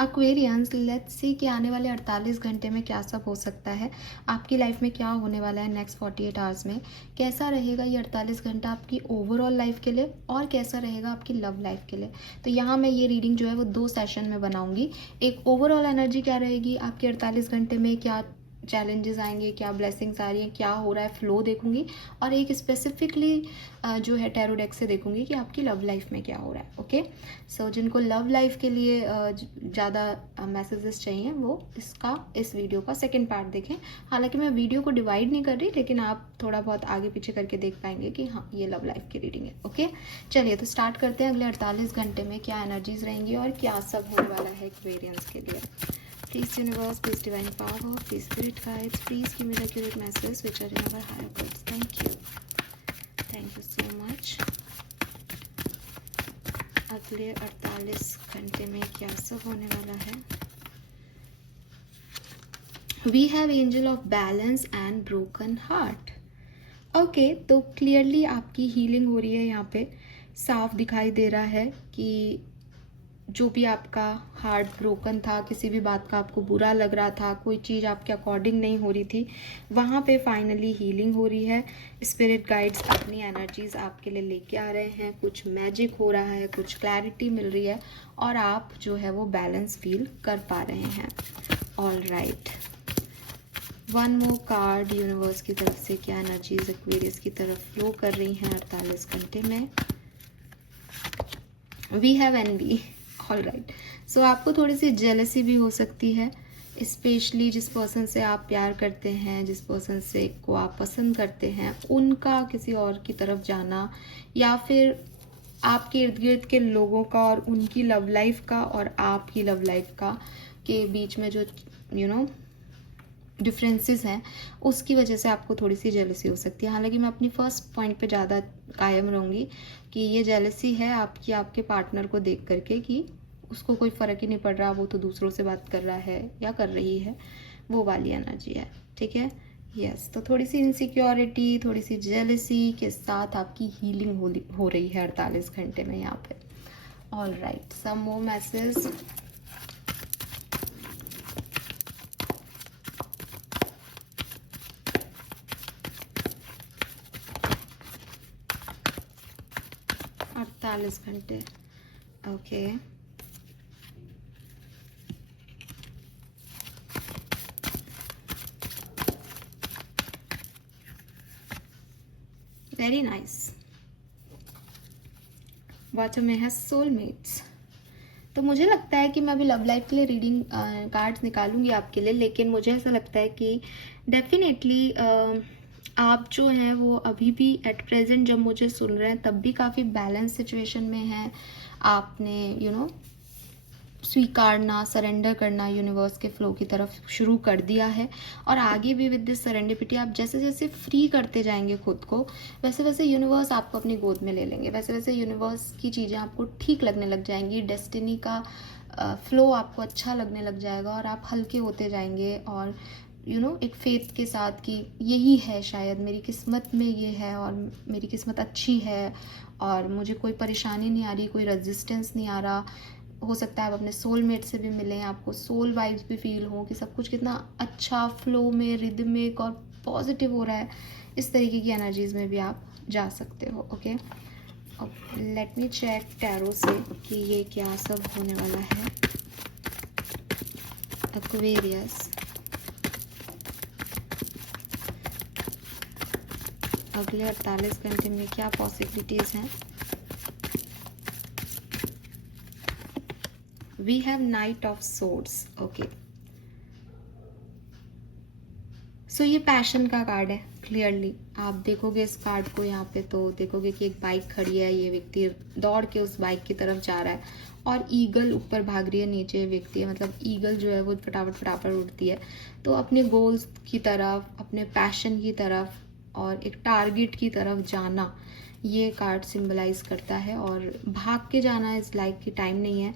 Aquarians, let's see कि आने वाले 48 घंटे में क्या सब हो सकता है, आपकी लाइफ में क्या होने वाला है नेक्स्ट 48 आवर्स में, कैसा रहेगा ये 48 घंटा आपकी ओवरऑल लाइफ के लिए और कैसा रहेगा आपकी लव लाइफ के लिए। तो यहाँ मैं ये रीडिंग जो है वो 2 सेशन में बनाऊंगी। एक ओवरऑल एनर्जी क्या रहेगी आपके 48 घंटे में, क्या चैलेंजेस आएंगे, क्या ब्लेसिंग्स आ रही हैं, क्या हो रहा है, फ्लो देखूंगी। और एक स्पेसिफिकली जो है टैरो डेक से देखूंगी कि आपकी लव लाइफ में क्या हो रहा है। ओके, सो जिनको लव लाइफ के लिए ज़्यादा मैसेजेस चाहिए वो इस वीडियो का सेकंड पार्ट देखें। हालांकि मैं वीडियो को डिवाइड नहीं कर रही, लेकिन आप थोड़ा बहुत आगे पीछे करके देख पाएंगे कि हाँ ये लव लाइफ की रीडिंग है। ओके, चलिए तो स्टार्ट करते हैं। अगले 48 घंटे में क्या एनर्जीज रहेंगी और क्या सब होने वाला है एक्वेरियंस के लिए। Please universe, please divine power, please spirit guides, please give me the accurate messages which are in our higher codes. Thank you. Thank you so much. अगले 48 घंटे में क्या सब होने वाला है। We have angel of balance and broken heart. Okay, तो clearly आपकी हीलिंग हो रही है। यहाँ पे साफ दिखाई दे रहा है कि जो भी आपका हार्ट ब्रोकन था, किसी भी बात का आपको बुरा लग रहा था, कोई चीज़ आपके अकॉर्डिंग नहीं हो रही थी, वहाँ पे फाइनली हीलिंग हो रही है। स्पिरिट गाइड्स अपनी एनर्जीज आपके लिए लेके आ रहे हैं, कुछ मैजिक हो रहा है, कुछ क्लैरिटी मिल रही है और आप जो है वो बैलेंस फील कर पा रहे हैं। All right, one more card universe की तरफ से क्या एनर्जीज एक्वेरियस की तरफ फ्लो कर रही हैं 48 घंटे में। We have envy. All right, so आपको थोड़ी सी जेलसी भी हो सकती है, स्पेशली जिस पर्सन से आप प्यार करते हैं, जिस पर्सन से को आप पसंद करते हैं, उनका किसी और की तरफ जाना, या फिर आपके इर्द गिर्द के लोगों का और उनकी लव लाइफ का और आपकी लव लाइफ का के बीच में जो डिफरेंसेस हैं, उसकी वजह से आपको थोड़ी सी जेलसी हो सकती है। हालांकि मैं अपनी फर्स्ट पॉइंट पे ज़्यादा कायम रहूँगी कि ये जेलसी है आपकी आपके पार्टनर को देख करके कि उसको कोई फ़र्क ही नहीं पड़ रहा, वो तो दूसरों से बात कर रहा है या कर रही है, वो वाली एनर्जी है। ठीक है, यस, तो थोड़ी सी इनसिक्योरिटी, थोड़ी सी जेलसी के साथ आपकी हीलिंग हो रही है 48 घंटे में यहाँ पे। ऑल राइट, सम मोर मैसेज। घंटे, ओके। Very nice. बॉटम में है सोलमेट्स। तो मुझे लगता है कि मैं अभी लव लाइफ के लिए रीडिंग कार्ड्स निकालूंगी आपके लिए, लेकिन मुझे ऐसा लगता है कि डेफिनेटली आप जो हैं वो अभी भी एट प्रेजेंट जब मुझे सुन रहे हैं तब भी काफ़ी बैलेंस सिचुएशन में हैं। आपने स्वीकारना, सरेंडर करना यूनिवर्स के फ्लो की तरफ शुरू कर दिया है और आगे भी विद दिस सरेंडिपिटी आप जैसे जैसे फ्री करते जाएंगे खुद को, वैसे वैसे यूनिवर्स आपको अपनी गोद में ले लेंगे, वैसे वैसे यूनिवर्स की चीज़ें आपको ठीक लगने लग जाएंगी, डेस्टिनी का फ्लो आपको अच्छा लगने लग जाएगा और आप हल्के होते जाएंगे और एक फेथ के साथ कि यही है, शायद मेरी किस्मत में ये है और मेरी किस्मत अच्छी है और मुझे कोई परेशानी नहीं आ रही, कोई रेजिस्टेंस नहीं आ रहा। हो सकता है आप अपने सोलमेट से भी मिलें, आपको सोल वाइब्स भी फील हो कि सब कुछ कितना अच्छा फ्लो में, रिदमिक और पॉजिटिव हो रहा है। इस तरीके की एनर्जीज में भी आप जा सकते हो। Okay, let me check tarot से कि ये क्या सब होने वाला है एक्वेरियस। अगले 48 घंटे में क्या पॉसिबिलिटीज़ हैं। We have knight of swords. Okay, so ये पैशन का कार्ड है। क्लियरली आप देखोगे इस कार्ड को यहाँ पे तो देखोगे कि एक बाइक खड़ी है, ये व्यक्ति दौड़ के उस बाइक की तरफ जा रहा है और ईगल ऊपर भाग रही है, नीचे व्यक्ति है, मतलब ईगल जो है वो फटाफट फटाफट उड़ती है। तो अपने गोल्स की तरफ, अपने पैशन की तरफ और एक टारगेट की तरफ जाना ये कार्ड सिंबलाइज करता है। और भाग के जाना इस लाइफ की टाइम नहीं है,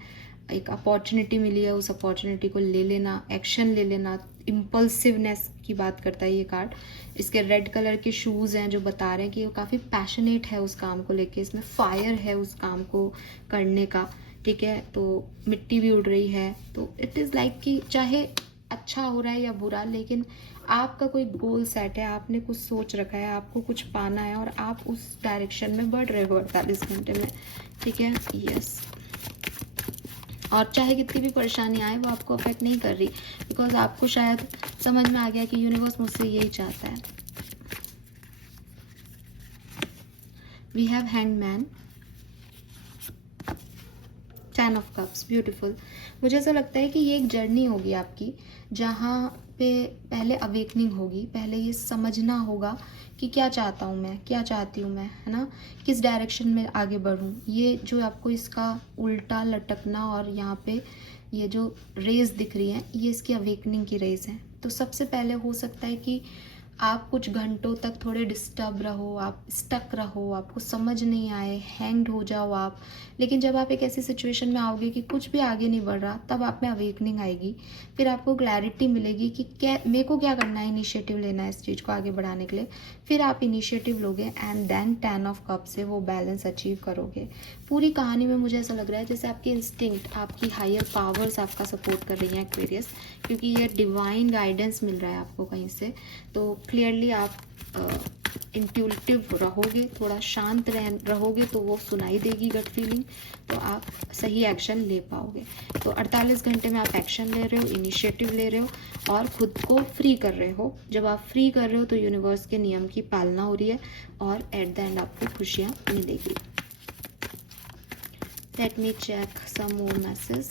एक अपॉर्चुनिटी मिली है, उस अपॉर्चुनिटी को ले लेना, एक्शन ले लेना, इम्पल्सिवनेस की बात करता है ये कार्ड। इसके रेड कलर के शूज़ हैं जो बता रहे हैं कि वो काफ़ी पैशनेट है उस काम को लेके, इसमें फायर है उस काम को करने का ठीक है, तो मिट्टी भी उड़ रही है, तो इट इज़ लाइक कि चाहे अच्छा हो रहा है या बुरा, लेकिन आपका कोई गोल सेट है, आपने कुछ सोच रखा है, आपको कुछ पाना है और आप उस डायरेक्शन में बढ़ रहे हो 48 घंटे में, ठीक है। यस, और चाहे कितनी भी परेशानी आए वो आपको अफेक्ट नहीं कर रही, बिकॉज आपको शायद समझ में आ गया कि यूनिवर्स मुझसे यही चाहता है। We have hanged man, 10 of cups, beautiful. मुझे ऐसा लगता है कि ये एक जर्नी होगी आपकी, जहाँ पे पहले अवेकनिंग होगी, पहले ये समझना होगा कि क्या चाहता हूँ मैं, क्या चाहती हूँ मैं, है ना, किस डायरेक्शन में आगे बढ़ूँ। ये जो आपको इसका उल्टा लटकना और यहाँ पे ये जो रेज दिख रही है, ये इसकी अवेकनिंग की रेज है। तो सबसे पहले हो सकता है कि आप कुछ घंटों तक थोड़े डिस्टर्ब रहो, आप स्टक रहो, आपको समझ नहीं आए, हैंग्ड हो जाओ आप। लेकिन जब आप एक ऐसी सिचुएशन में आओगे कि कुछ भी आगे नहीं बढ़ रहा, तब आप में अवेकनिंग आएगी, फिर आपको क्लैरिटी मिलेगी कि क्या मेरे को क्या करना है, इनिशिएटिव लेना है इस चीज़ को आगे बढ़ाने के लिए। फिर आप इनिशिएटिव लोगे एंड देन 10 ऑफ कप से वो बैलेंस अचीव करोगे। पूरी कहानी में मुझे ऐसा लग रहा है जैसे आपकी इंस्टिंक्ट, आपकी हायर पावर्स आपका सपोर्ट कर रही हैं एक्वेरियस, क्योंकि ये डिवाइन गाइडेंस मिल रहा है आपको कहीं से। तो क्लियरली आप इंट्यूटिव रहोगे, थोड़ा शांत रहोगे तो वो सुनाई देगी गट फीलिंग, तो आप सही एक्शन ले पाओगे। तो 48 घंटे में आप एक्शन ले रहे हो, इनिशिएटिव ले रहे हो और खुद को फ्री कर रहे हो। जब आप फ्री कर रहे हो तो यूनिवर्स के नियम की पालना हो रही है और एट द एंड आपको खुशियाँ मिलेगी। लेट मी चेक सम मोर मैसेज,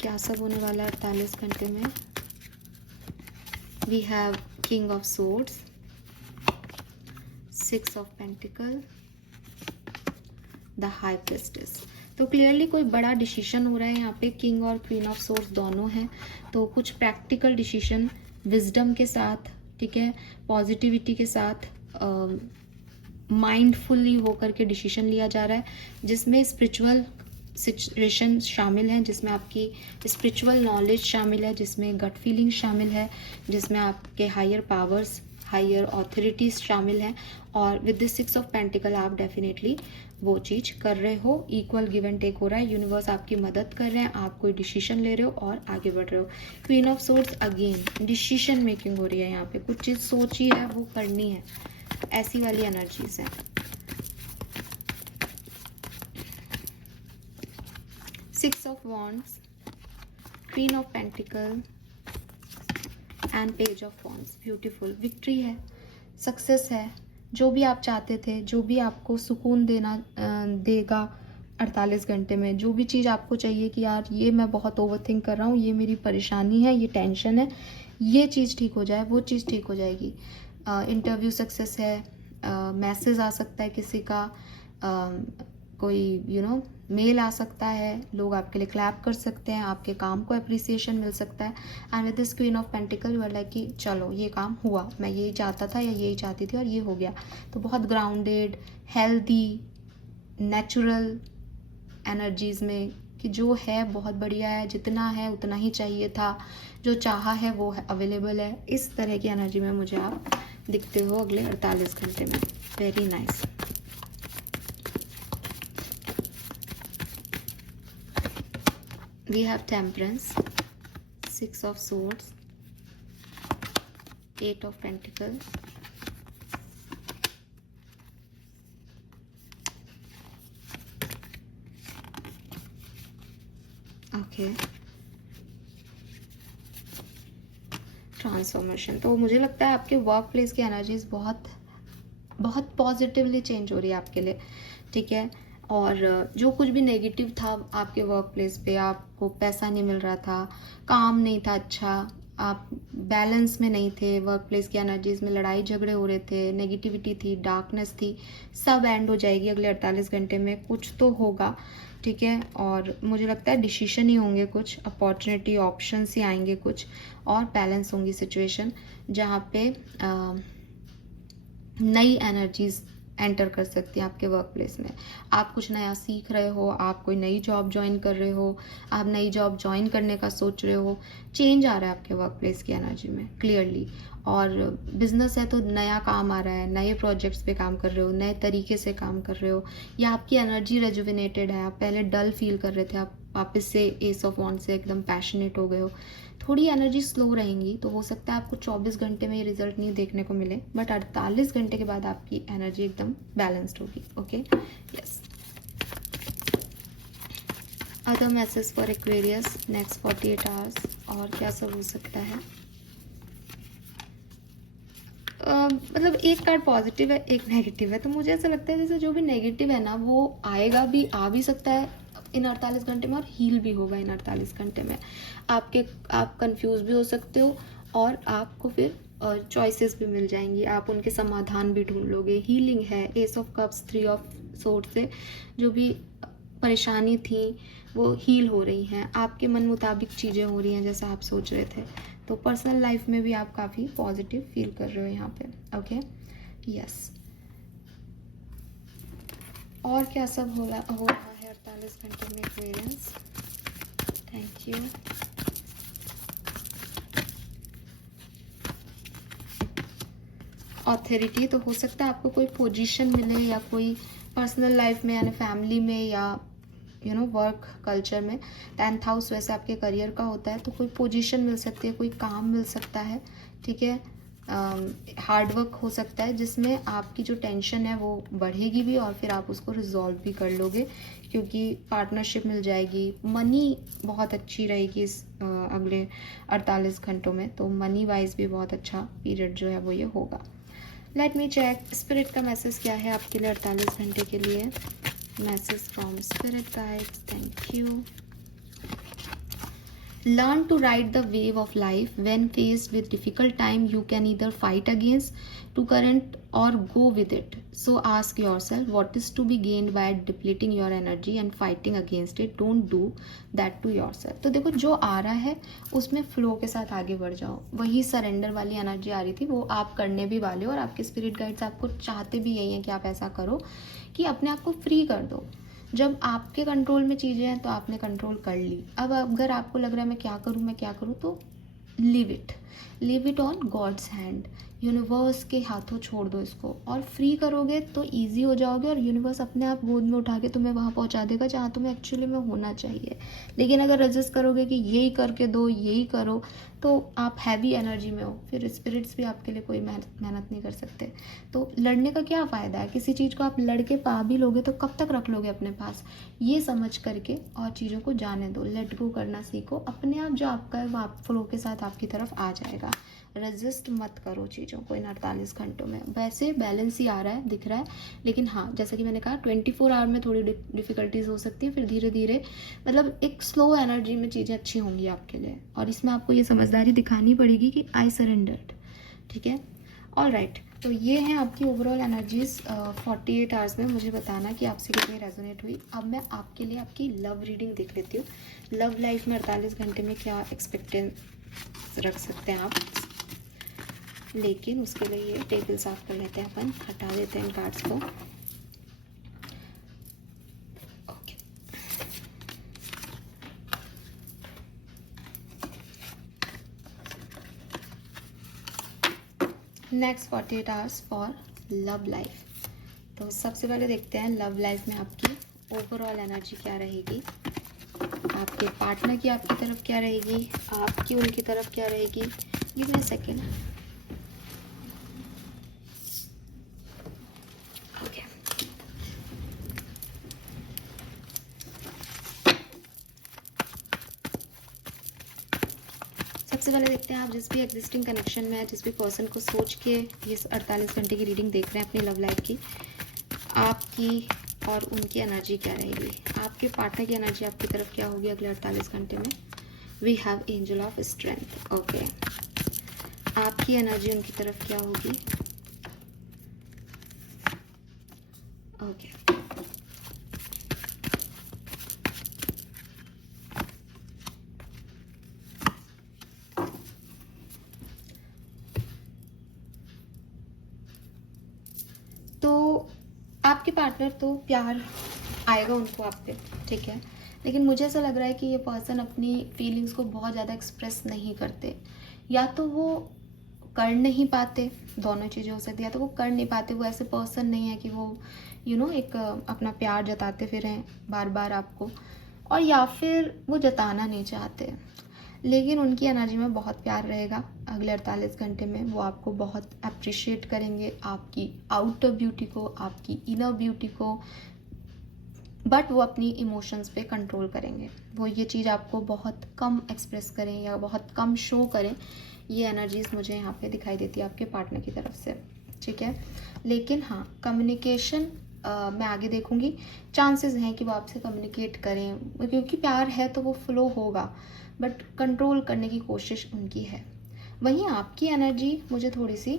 क्या सब होने वाला है 48 घंटे में। We have King of Swords, 6 of Pentacles, the High Priestess। तो क्लियरली कोई बड़ा डिसीजन हो रहा है यहाँ पे, किंग और क्वीन ऑफ सोर्ड्स दोनों हैं। तो कुछ प्रैक्टिकल डिसीजन विजडम के साथ, ठीक है, पॉजिटिविटी के साथ, माइंडफुली होकर के डिसीजन लिया जा रहा है, जिसमें स्पिरिचुअल सिचुएशन शामिल हैं, जिसमें आपकी स्पिरिचुअल नॉलेज शामिल है, जिसमें गट फीलिंग शामिल है, जिसमें आपके हायर पावर्स, हायर ऑथोरिटीज शामिल हैं। और विद दिस 6 ऑफ पेंटिकल आप डेफिनेटली वो चीज़ कर रहे हो, इक्वल गिव एंड टेक हो रहा है, यूनिवर्स आपकी मदद कर रहे हैं, आप कोई डिसीजन ले रहे हो और आगे बढ़ रहे हो। Queen of swords again decision making हो रही है यहाँ पे, कुछ चीज़ सोची है वो करनी है, ऐसी वाली एनर्जीज है। Six of Wands, Queen of Pentacles and Page of Wands, beautiful. Victory है, सक्सेस है, जो भी आप चाहते थे, जो भी आपको सुकून देगा 48 घंटे में, जो भी चीज़ आपको चाहिए कि यार ये मैं बहुत ओवरथिंक कर रहा हूँ, ये मेरी परेशानी है, ये टेंशन है, ये चीज़ ठीक हो जाए, वो चीज़ ठीक हो जाएगी। इंटरव्यू सक्सेस है, मैसेज आ सकता है किसी का, कोई मेल आ सकता है, लोग आपके लिए क्लैप कर सकते हैं, आपके काम को अप्रिसिएशन मिल सकता है। And with this queen of pentacle you are like कि चलो ये काम हुआ, मैं यही चाहता था या यही चाहती थी और ये हो गया। तो बहुत ग्राउंडेड, हेल्दी, नेचुरल एनर्जीज में कि जो है बहुत बढ़िया है, जितना है उतना ही चाहिए था, जो चाहा है वो है अवेलेबल है, इस तरह की एनर्जी में मुझे आप दिखते हो अगले 48 घंटे में। Very nice. We have Temperance, 6 of Swords, 8 of Pentacles, okay, transformation. तो मुझे लगता है आपके वर्क प्लेस की एनर्जीज बहुत बहुत पॉजिटिवली चेंज हो रही है आपके लिए, ठीक है। और जो कुछ भी नेगेटिव था आपके वर्क प्लेस पे, आपको पैसा नहीं मिल रहा था, काम नहीं था अच्छा, आप बैलेंस में नहीं थे, वर्क प्लेस की एनर्जीज में लड़ाई झगड़े हो रहे थे, नेगेटिविटी थी, डार्कनेस थी, सब एंड हो जाएगी अगले 48 घंटे में। कुछ तो होगा, ठीक है। और मुझे लगता है डिसीजन ही होंगे, कुछ अपॉर्चुनिटी ऑप्शंस ही आएंगे कुछ, और बैलेंस होंगी सिचुएशन, जहाँ पे नई एनर्जीज एंटर कर सकती हैं आपके वर्क प्लेस में। आप कुछ नया सीख रहे हो, आप कोई नई जॉब ज्वाइन कर रहे हो, आप नई जॉब ज्वाइन करने का सोच रहे हो, चेंज आ रहा है आपके वर्क प्लेस की एनर्जी में क्लियरली। और बिजनेस है तो नया काम आ रहा है, नए प्रोजेक्ट्स पे काम कर रहे हो, नए तरीके से काम कर रहे हो, या आपकी एनर्जी रेजुविनेटेड है, आप पहले डल फील कर रहे थे, आप वापस से एस ऑफ वॉन्ड से एकदम पैशनेट हो गए हो। थोड़ी एनर्जी स्लो रहेंगी, तो हो सकता है आपको 24 घंटे में ये रिजल्ट नहीं देखने को मिले, बट 48 घंटे के बाद आपकी एनर्जी एकदम बैलेंस्ड होगी। Okay, yes. Other message for Aquarius next 48 hours, और क्या सब हो सकता है? मतलब एक कार्ड पॉजिटिव है, एक नेगेटिव है, तो मुझे ऐसा लगता है जैसे जो भी नेगेटिव है ना वो आएगा भी, आ भी सकता है इन 48 घंटे में, और हील भी होगा इन 48 घंटे में। आप कंफ्यूज भी हो सकते हो, और आपको फिर चॉइसेस भी मिल जाएंगी, आप उनके समाधान भी ढूंढ लोगे। हीलिंग है, S of cups, 3 of sword से जो भी परेशानी थी वो हील हो रही हैं, आपके मन मुताबिक चीज़ें हो रही हैं जैसा आप सोच रहे थे। तो पर्सनल लाइफ में भी आप काफ़ी पॉजिटिव फील कर रहे हो यहाँ पे। Okay, yes. और क्या सब हो रहा है 48 घंटे में एक्वेरियंस? Thank you. ऑथोरिटी, तो हो सकता है आपको कोई पोजीशन मिले, या कोई पर्सनल लाइफ में यानी फैमिली में, या वर्क कल्चर में। 10th हाउस वैसे आपके करियर का होता है, तो कोई पोजीशन मिल सकती है, कोई काम मिल सकता है, ठीक है। हार्ड वर्क हो सकता है जिसमें आपकी जो टेंशन है वो बढ़ेगी भी, और फिर आप उसको रिजॉल्व भी कर लोगे, क्योंकि पार्टनरशिप मिल जाएगी। मनी बहुत अच्छी रहेगी इस अगले 48 घंटों में, तो मनी वाइज भी बहुत अच्छा पीरियड जो है वो ये होगा। लेट मी चेक स्पिरिट का मैसेज क्या है आपके लिए 48 घंटे के लिए। Message from spirit guides, thank you. Learn to ride the wave of life. When faced with difficult time, you can either fight against to current or go with it. So ask yourself what is to be gained by depleting your energy and fighting against it. Don't do that to yourself. तो देखो जो आ रहा है उसमें flow के साथ आगे बढ़ जाओ। वही सरेंडर वाली एनर्जी आ रही थी वो आप करने भी वाले हो, और आपके स्पिरिट गाइड्स आपको चाहते भी यही हैं कि आप ऐसा करो कि अपने आप को फ्री कर दो। जब आपके कंट्रोल में चीज़ें हैं तो आपने कंट्रोल कर ली। अब अगर आपको लग रहा है मैं क्या करूँ, तो leave it on God's hand. Universe के हाथों छोड़ दो इसको, और फ्री करोगे तो ईजी हो जाओगे, और यूनिवर्स अपने आप गोद में उठा के तुम्हें वहाँ पहुँचा देगा जहाँ तुम्हें एक्चुअली में होना चाहिए। लेकिन अगर रजिस्ट करोगे कि यही करके दो, यही करो, तो आप हैवी एनर्जी में हो, फिर स्पिरिट्स भी आपके लिए कोई मेहनत नहीं कर सकते। तो लड़ने का क्या फ़ायदा है? किसी चीज़ को आप लड़के पा भी लोगे तो कब तक रख लोगे अपने पास? ये समझ करके और चीज़ों को जाने दो, लेट गो करना सीखो। अपने आप जो आपका है वो आप फ्लो के साथ आपकी तरफ आ जाएगा। रजिस्ट मत करो चीज़ों को इन 48 घंटों में। वैसे बैलेंस ही आ रहा है, दिख रहा है, लेकिन हाँ जैसा कि मैंने कहा 24 आवर में थोड़ी डिफ़िकल्टीज हो सकती है, फिर धीरे धीरे मतलब एक स्लो एनर्जी में चीज़ें अच्छी होंगी आपके लिए, और इसमें आपको ये समझदारी दिखानी पड़ेगी कि आई सरेंडर्ड। ठीक है, ऑल राइट। तो ये हैं आपकी ओवरऑल एनर्जीज 48 आवर्स में। मुझे बताना कि आपसे कितनी रेजोनेट हुई। अब मैं आपके लिए आपकी लव रीडिंग देख लेती हूँ। लव लाइफ में 48 घंटे में क्या एक्सपेक्टेंस रख सकते हैं आप, लेकिन उसके लिए ये टेबल साफ कर लेते हैं अपन, हटा देते हैं इन कार्ड्स को। Okay, next 48 hours for love life. तो सबसे पहले देखते हैं लव लाइफ में आपकी ओवरऑल एनर्जी क्या रहेगी, आपके पार्टनर की आपकी तरफ क्या रहेगी, आपकी उनकी तरफ क्या रहेगी। Give me a second. Okay, सबसे पहले देखते हैं आप जिस भी एग्जिस्टिंग कनेक्शन में है, जिस भी पर्सन को सोच के ये 48 घंटे की रीडिंग देख रहे हैं अपनी लव लाइफ की, आपकी और उनकी एनर्जी क्या रहेगी। आपके पार्टनर की एनर्जी आपकी तरफ क्या होगी अगले 48 घंटे में। We have angel of strength. Okay, आपकी एनर्जी उनकी तरफ क्या होगी। ओके, तो पार्टनर तो प्यार आएगा उनको आप पे, ठीक है, लेकिन मुझे ऐसा लग रहा है कि ये पर्सन अपनी फीलिंग्स को बहुत ज़्यादा एक्सप्रेस नहीं करते, या तो वो कर नहीं पाते, दोनों चीज़ें हो सकती है, या तो वो कर नहीं पाते, वो ऐसे पर्सन नहीं है कि वो एक अपना प्यार जताते फिरें बार बार आपको, और या फिर वो जताना नहीं चाहते, लेकिन उनकी एनर्जी में बहुत प्यार रहेगा अगले 48 घंटे में। वो आपको बहुत अप्रिशिएट करेंगे, आपकी आउटर ब्यूटी को, आपकी इनर ब्यूटी को, बट वो अपनी इमोशंस पे कंट्रोल करेंगे। वो ये चीज़ आपको बहुत कम एक्सप्रेस करें या बहुत कम शो करें, ये एनर्जीज मुझे यहाँ पे दिखाई देती है आपके पार्टनर की तरफ से, ठीक है। लेकिन हाँ, कम्युनिकेशन मैं आगे देखूंगी, चांसेस हैं कि वो आपसे कम्युनिकेट करें, क्योंकि प्यार है तो वो फ्लो होगा, बट कंट्रोल करने की कोशिश उनकी है। वहीं आपकी एनर्जी मुझे थोड़ी सी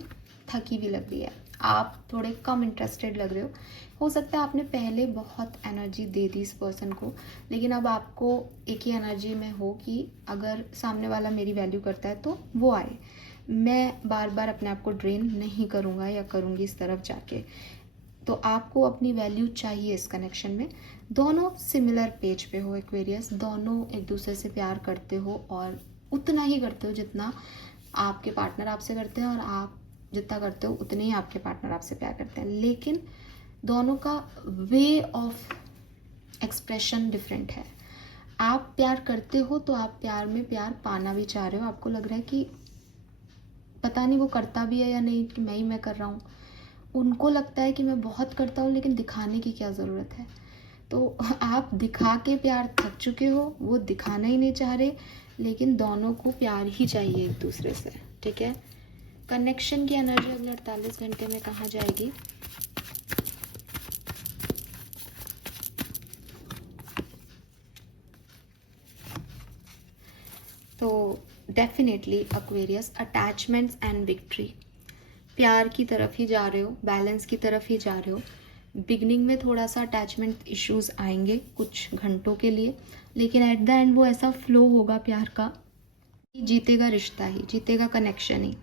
थकी भी लग रही है, आप थोड़े कम इंटरेस्टेड लग रहे हो सकता है आपने पहले बहुत एनर्जी दे दी इस पर्सन को, लेकिन अब आपको एक ही एनर्जी में हो कि अगर सामने वाला मेरी वैल्यू करता है तो वो आए, मैं बार बार अपने आप को ड्रेन नहीं करूँगा या करूँगी इस तरफ जाके। तो आपको अपनी वैल्यू चाहिए इस कनेक्शन में, दोनों सिमिलर पेज पे हो एक्वेरियस, दोनों एक दूसरे से प्यार करते हो और उतना ही करते हो जितना आपके पार्टनर आपसे करते हैं, और आप जितना करते हो उतने ही आपके पार्टनर आपसे प्यार करते हैं, लेकिन दोनों का वे ऑफ एक्सप्रेशन डिफरेंट है। आप प्यार करते हो तो आप प्यार में प्यार पाना भी चाह रहे हो, आपको लग रहा है कि पता नहीं वो करता भी है या नहीं, कि मैं कर रहा हूँ, उनको लगता है कि मैं बहुत करता हूँ लेकिन दिखाने की क्या ज़रूरत है। तो आप दिखा के प्यार थक चुके हो, वो दिखाना ही नहीं चाह रहे, लेकिन दोनों को प्यार ही चाहिए एक दूसरे से, ठीक है। कनेक्शन की एनर्जी अगले 48 घंटे में कहाँ जाएगी? तो definitely Aquarius, attachments and victory, प्यार की तरफ ही जा रहे हो, बैलेंस की तरफ ही जा रहे हो। बिगनिंग में थोड़ा सा अटैचमेंट इश्यूज आएंगे कुछ घंटों के लिए, लेकिन एट द एंड वो ऐसा फ्लो होगा प्यार का, जीतेगा रिश्ता ही, जीतेगा कनेक्शन ही,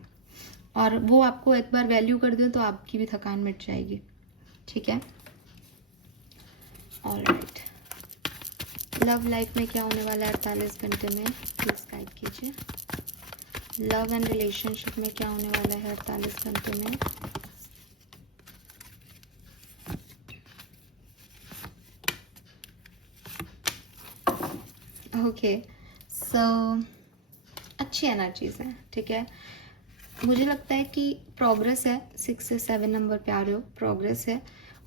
और वो आपको एक बार वैल्यू कर दे तो आपकी भी थकान मिट जाएगी, ठीक है। ऑलराइट, लव लाइफ में क्या होने वाला है 48 घंटे में, प्लीज गाइड कीजिए। लव एंड रिलेशनशिप में क्या होने वाला है 48 घंटे में? ओके, सो अच्छी एनर्जीज हैं, ठीक है। मुझे लगता है कि प्रोग्रेस है, 6 से 7 नंबर पे आ रहे हो, प्रोग्रेस है,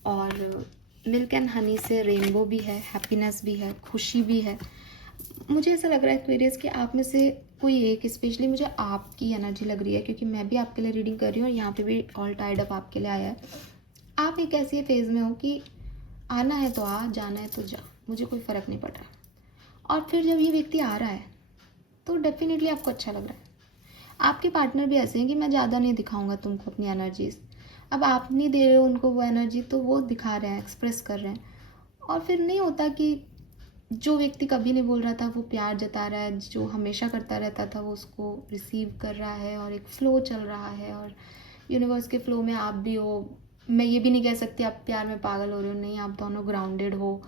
और मिल्क एंड हनी से रेनबो भी है, हैप्पीनेस भी है, खुशी भी है। मुझे ऐसा लग रहा है एक्वेरियस कि आप में से कोई एक, स्पेशली मुझे आपकी एनर्जी लग रही है, क्योंकि मैं भी आपके लिए रीडिंग कर रही हूँ और यहाँ पे भी ऑल टाइड अप आपके लिए आया है। आप एक ऐसी फेज़ में हो कि आना है तो आ, जाना है तो जा, मुझे कोई फ़र्क नहीं पड़ रहा। और फिर जब ये व्यक्ति आ रहा है तो डेफिनेटली आपको अच्छा लग रहा है। आपके पार्टनर भी ऐसे हैं कि मैं ज़्यादा नहीं दिखाऊंगा तुमको अपनी एनर्जीज, अब आप नहीं दे रहे हो उनको वो एनर्जी, तो वो दिखा रहे हैं, एक्सप्रेस कर रहे हैं, और फिर नहीं होता कि जो व्यक्ति कभी नहीं बोल रहा था वो प्यार जता रहा है, जो हमेशा करता रहता था वो उसको रिसीव कर रहा है, और एक फ़्लो चल रहा है, और यूनिवर्स के फ़्लो में आप भी हो। मैं ये भी नहीं कह सकती आप प्यार में पागल हो रहे हो, नहीं, आप दोनों ग्राउंडेड हो।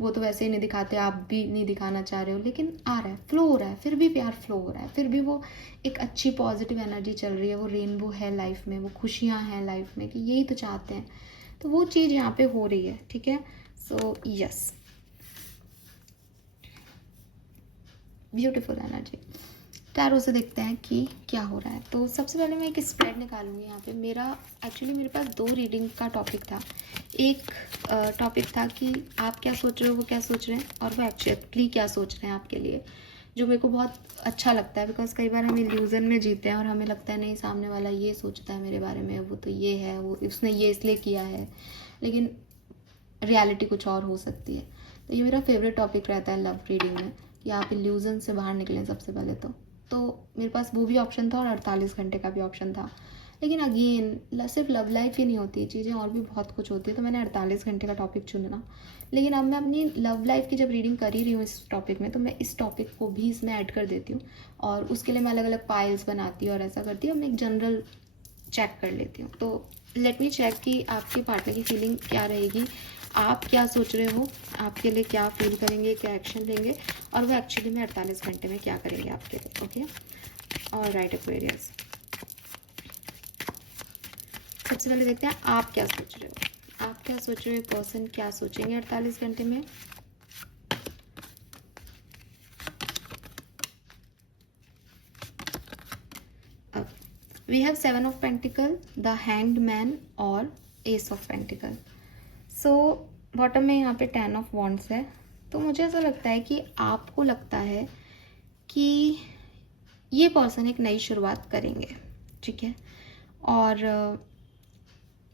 वो तो वैसे ही नहीं दिखाते, आप भी नहीं दिखाना चाह रहे हो, लेकिन आ रहा है, फ्लो हो रहा है, फिर भी प्यार फ्लो हो रहा है, फिर भी वो एक अच्छी पॉजिटिव एनर्जी चल रही है, वो रेनबो है लाइफ में, वो खुशियाँ हैं लाइफ में, कि यही तो चाहते हैं, तो वो चीज़ यहाँ पे हो रही है, ठीक है। So yes, beautiful energy. Tarot से देखते हैं कि क्या हो रहा है। तो सबसे पहले मैं एक स्प्रेड निकालूंगी यहाँ पे। मेरे पास 2 रीडिंग का टॉपिक था। एक टॉपिक था कि आप क्या सोच रहे हो, वो क्या सोच रहे हैं, और वो एक्चुअली क्या सोच रहे हैं आपके लिए, जो मेरे को बहुत अच्छा लगता है, बिकॉज कई बार हम इल्यूजन में जीते हैं और हमें लगता है नहीं, सामने वाला ये सोचता है मेरे बारे में, वो तो ये है, वो उसने ये इसलिए किया है, लेकिन रियलिटी कुछ और हो सकती है। तो ये मेरा फेवरेट टॉपिक रहता है लव रीडिंग में, कि आप इल्यूजन से बाहर निकलें सबसे पहले तो मेरे पास वो भी ऑप्शन था और 48 घंटे का भी ऑप्शन था। लेकिन अगेन सिर्फ लव लाइफ ही नहीं होती, चीज़ें और भी बहुत कुछ होती है, तो मैंने 48 घंटे का टॉपिक चुना। लेकिन अब मैं अपनी लव लाइफ की जब रीडिंग कर ही रही हूँ इस टॉपिक में, तो मैं इस टॉपिक को भी इसमें ऐड कर देती हूँ, और उसके लिए मैं अलग अलग पाइल्स बनाती हूँ और ऐसा करती हूँ। मैं एक जनरल चेक कर लेती हूँ। तो लेट मी चेक कि आपके पार्टनर की फीलिंग क्या रहेगी, आप क्या सोच रहे हो, आपके लिए क्या फील करेंगे, क्या एक्शन लेंगे, और वो एक्चुअली में 48 घंटे में क्या करेंगे आपके लिए। ओके, और राइट एक्वेरियस, सबसे पहले देखते हैं आप क्या सोच रहे हो, आप क्या सोच रहे हो, पर्सन क्या सोचेंगे 48 घंटे में। We have 7 of pentacle, the hanged man और ace of pentacle. So bottom में यहाँ पे 10 ऑफ वॉन्ड्स है। तो मुझे ऐसा लगता है कि आपको लगता है कि ये पर्सन एक नई शुरुआत करेंगे, ठीक है, और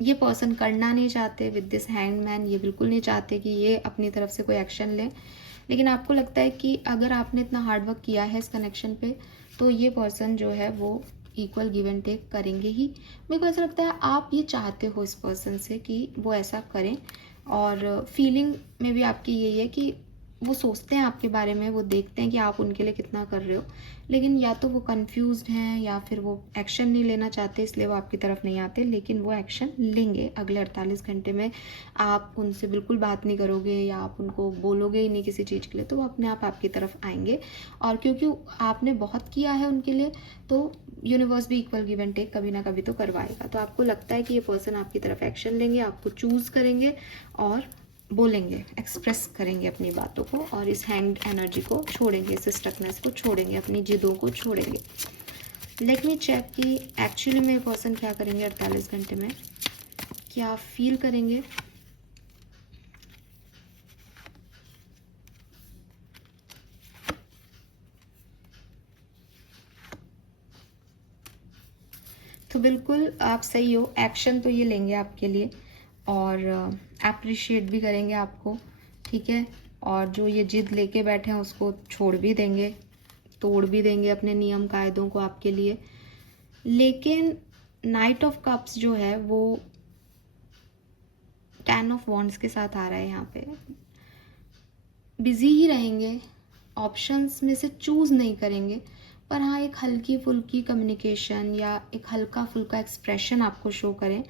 ये पर्सन करना नहीं चाहते विद दिस हैंगमैन, ये बिल्कुल नहीं चाहते कि ये अपनी तरफ से कोई एक्शन ले, लेकिन आपको लगता है कि अगर आपने इतना हार्ड वर्क किया है इस कनेक्शन पे, तो ये पर्सन जो है वो इक्वल गिव एंड टेक करेंगे ही। मेरे को ऐसा लगता है आप ये चाहते हो इस पर्सन से कि वो ऐसा करें, और फीलिंग में भी आपकी यही है कि वो सोचते हैं आपके बारे में, वो देखते हैं कि आप उनके लिए कितना कर रहे हो, लेकिन या तो वो कंफ्यूज्ड हैं या फिर वो एक्शन नहीं लेना चाहते, इसलिए वो आपकी तरफ नहीं आते, लेकिन वो एक्शन लेंगे अगले 48 घंटे में। आप उनसे बिल्कुल बात नहीं करोगे या आप उनको बोलोगे ही नहीं किसी चीज़ के लिए, तो वो अपने आप आपकी तरफ आएंगे, और क्योंकि आपने बहुत किया है उनके लिए, तो यूनिवर्स भी इक्वल गिव एंड टेक कभी ना कभी तो करवाएगा। तो आपको लगता है कि ये पर्सन आपकी तरफ एक्शन लेंगे, आपको चूज़ करेंगे और बोलेंगे, एक्सप्रेस करेंगे अपनी बातों को, और इस हैंग्ड एनर्जी को छोड़ेंगे, इस स्टकनेस को छोड़ेंगे, अपनी जिदों को छोड़ेंगे। लेट मी चेक कि एक्चुअली में पर्सन क्या करेंगे 48 घंटे में, क्या फील करेंगे। तो बिल्कुल आप सही हो, एक्शन तो ये लेंगे आपके लिए, और अप्रिशिएट भी करेंगे आपको, ठीक है, और जो ये जिद लेके बैठे हैं उसको छोड़ भी देंगे, तोड़ भी देंगे अपने नियम कायदों को आपके लिए। लेकिन नाइट ऑफ कप्स जो है वो 10 ऑफ वॉन्ड्स के साथ आ रहा है यहाँ पे। बिजी ही रहेंगे, ऑप्शंस में से चूज़ नहीं करेंगे, पर हाँ एक हल्की फुल्की कम्युनिकेशन या एक हल्का फुल्का एक्सप्रेशन आपको शो करें,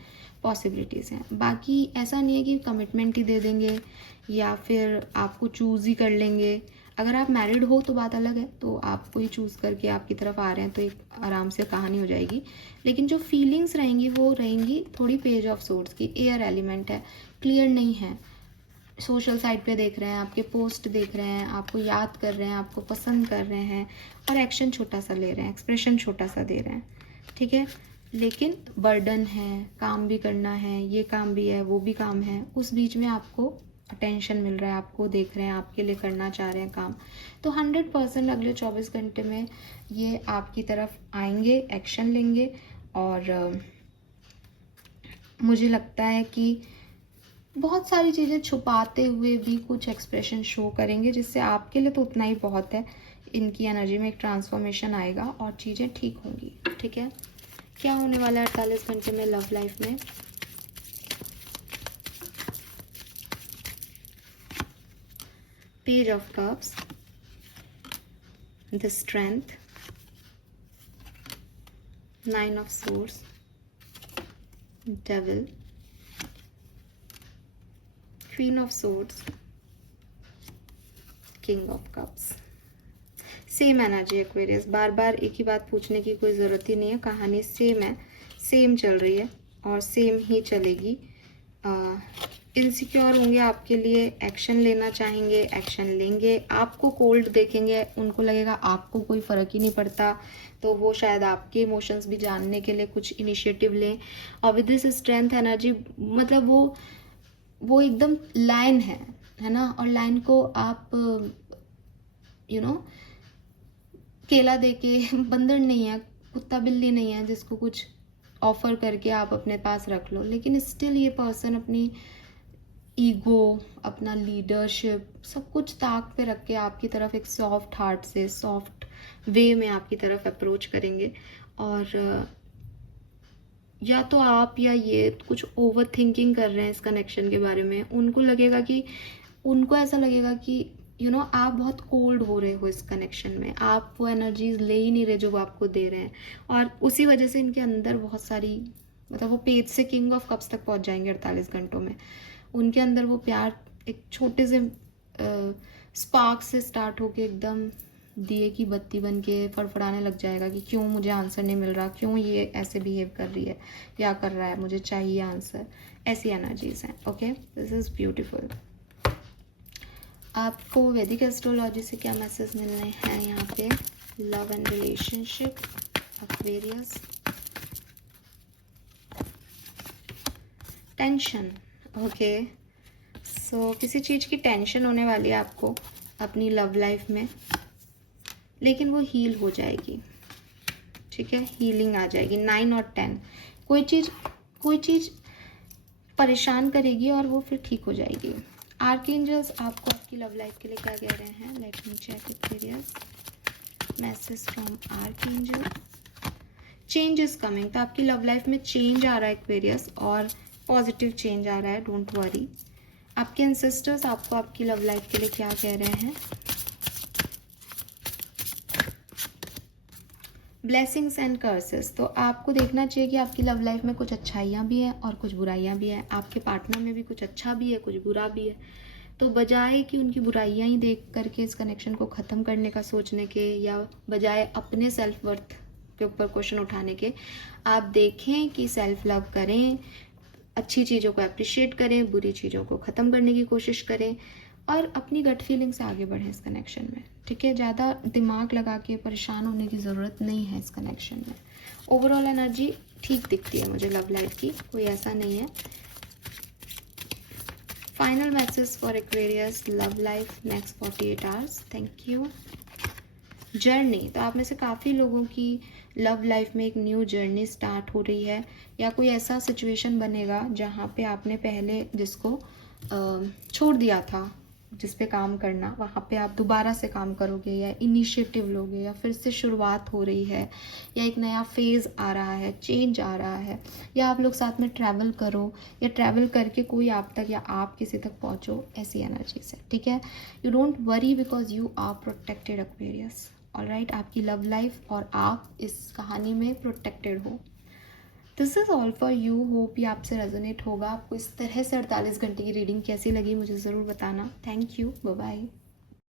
पॉसिबिलिटीज़ हैं। बाकी ऐसा नहीं है कि कमिटमेंट ही दे देंगे या फिर आपको चूज़ ही कर लेंगे। अगर आप मैरिड हो तो बात अलग है, तो आपको ही चूज़ करके आपकी तरफ आ रहे हैं तो एक आराम से कहानी हो जाएगी। लेकिन जो फीलिंग्स रहेंगी वो रहेंगी थोड़ी पेज ऑफ सोर्ड्स की, एयर एलिमेंट है, क्लियर नहीं है। सोशल साइट पे देख रहे हैं, आपके पोस्ट देख रहे हैं, आपको याद कर रहे हैं, आपको पसंद कर रहे हैं, और एक्शन छोटा सा ले रहे हैं, एक्सप्रेशन छोटा सा दे रहे हैं, ठीक है, लेकिन बर्डन है, काम भी करना है, ये काम भी है, वो भी काम है, उस बीच में आपको अटेंशन मिल रहा है, आपको देख रहे हैं, आपके लिए करना चाह रहे हैं काम। तो 100% अगले 24 घंटे में ये आपकी तरफ आएंगे, एक्शन लेंगे, और मुझे लगता है कि बहुत सारी चीज़ें छुपाते हुए भी कुछ एक्सप्रेशन शो करेंगे, जिससे आपके लिए तो उतना ही बहुत है। इनकी एनर्जी में एक ट्रांसफॉर्मेशन आएगा और चीज़ें ठीक होंगी, ठीक है। क्या होने वाला है 48 घंटे में लव लाइफ में। Page of cups, the strength, 9 of swords, devil, queen of swords, king of cups. Same energy Aquarius, बार बार एक ही बात पूछने की कोई ज़रूरत ही नहीं है, कहानी सेम है, सेम चल रही है और सेम ही चलेगी। इनसिक्योर होंगे आपके लिए, एक्शन लेना चाहेंगे, एक्शन लेंगे, आपको कोल्ड देखेंगे, उनको लगेगा आपको कोई फ़र्क ही नहीं पड़ता, तो वो शायद आपके इमोशंस भी जानने के लिए कुछ इनिशिएटिव लें। और विद दिस स्ट्रेंथ एनर्जी, मतलब वो एकदम लाइन है ना, और लाइन को आप केला दे के बंदर नहीं है, कुत्ता बिल्ली नहीं है जिसको कुछ ऑफर करके आप अपने पास रख लो, लेकिन स्टिल ये पर्सन अपनी ईगो, अपना लीडरशिप, सब कुछ ताक पे रख के आपकी तरफ एक सॉफ्ट हार्ट से, सॉफ्ट वे में आपकी तरफ अप्रोच करेंगे। और या तो आप या ये कुछ ओवर थिंकिंग कर रहे हैं इस कनेक्शन के बारे में, उनको ऐसा लगेगा कि आप बहुत कोल्ड हो रहे हो इस कनेक्शन में, आप वो एनर्जीज ले ही नहीं रहे जो वो आपको दे रहे हैं, और उसी वजह से इनके अंदर बहुत सारी, मतलब वो पेज से किंग ऑफ कप्स तक पहुंच जाएंगे 48 घंटों में। उनके अंदर वो प्यार एक छोटे से स्पार्क से स्टार्ट होके एकदम दिए की बत्ती बन के फड़फड़ाने लग जाएगा कि क्यों मुझे आंसर नहीं मिल रहा, क्यों ये ऐसे बिहेव कर रही है या कर रहा है, मुझे चाहिए आंसर। ऐसी एनर्जीज हैं। Okay, this is beautiful. आपको वैदिक एस्ट्रोलॉजी से क्या मैसेज मिलने हैं यहाँ पे? Love and relationship, Aquarius, tension. Okay, so किसी चीज़ की टेंशन होने वाली है आपको अपनी लव लाइफ में, लेकिन वो हील हो जाएगी। ठीक है, हीलिंग आ जाएगी। 9 और 10, कोई चीज़ परेशान करेगी और वो फिर ठीक हो जाएगी। आर्कएंजल्स आपको आपकी लव लाइफ के लिए क्या कह रहे हैं? Let me check Aquarius, message from archangel. Change is coming. तो आपकी लव लाइफ में चेंज आ रहा है एक्वेरियस, और पॉजिटिव चेंज आ रहा है, डोंट वरी। आपके एंसेस्टर्स आपको आपकी लव लाइफ के लिए क्या कह रहे हैं? Blessings and curses. तो आपको देखना चाहिए कि आपकी लव लाइफ में कुछ अच्छाइयाँ भी हैं और कुछ बुराइयाँ भी हैं। आपके पार्टनर में भी कुछ अच्छा भी है, कुछ बुरा भी है। तो बजाय कि उनकी बुराइयाँ ही देख करके इस कनेक्शन को ख़त्म करने का सोचने के, या बजाय अपने सेल्फ वर्थ के ऊपर क्वेश्चन उठाने के, आप देखें कि सेल्फ लव करें, अच्छी चीज़ों को अप्रिशिएट करें, बुरी चीज़ों को ख़त्म करने की कोशिश करें, और अपनी गट फीलिंग से आगे बढ़ें इस कनेक्शन में। ठीक है, ज़्यादा दिमाग लगा के परेशान होने की ज़रूरत नहीं है इस कनेक्शन में। ओवरऑल एनर्जी ठीक दिखती है मुझे लव लाइफ की, कोई ऐसा नहीं है। Final message for Aquarius love life next 48 hours. Thank you. Journey. तो आप में से काफ़ी लोगों की लव लाइफ में एक न्यू जर्नी स्टार्ट हो रही है, या कोई ऐसा सिचुएशन बनेगा जहाँ पे आपने पहले जिसको छोड़ दिया था, जिस पे काम करना, वहाँ पे आप दोबारा से काम करोगे, या इनिशिएटिव लोगे, या फिर से शुरुआत हो रही है, या एक नया फेज़ आ रहा है, चेंज आ रहा है, या आप लोग साथ में ट्रैवल करो, या ट्रैवल करके कोई आप तक या आप किसी तक पहुँचो, ऐसी एनर्जी से। ठीक है, you don't worry because you are protected Aquarius. Alright, आपकी लव लाइफ और आप इस कहानी में प्रोटेक्टेड हो। This is all for you. Hope ये आपसे रेजोनेट होगा। आपको इस तरह से 48 घंटे की रीडिंग कैसी लगी मुझे ज़रूर बताना। Thank you, bye bye.